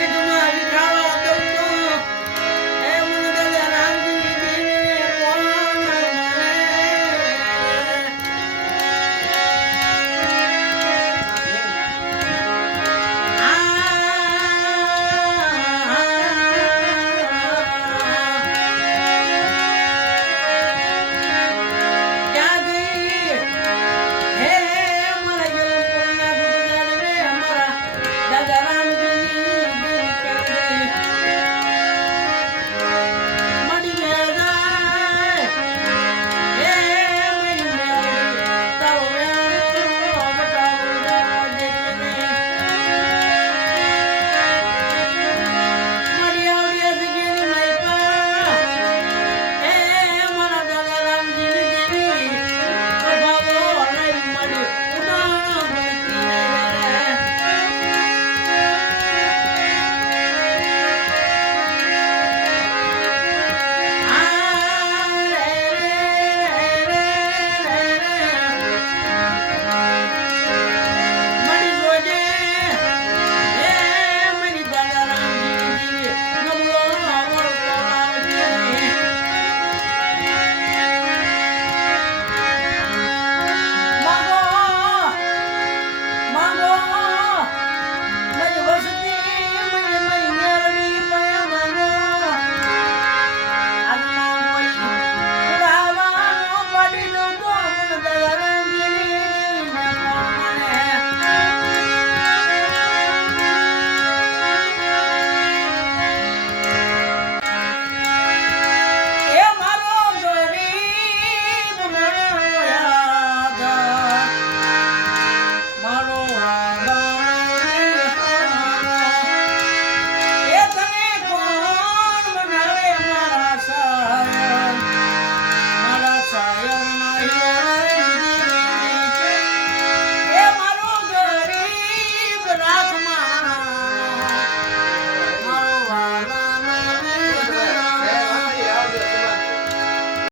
আমাদের জন্য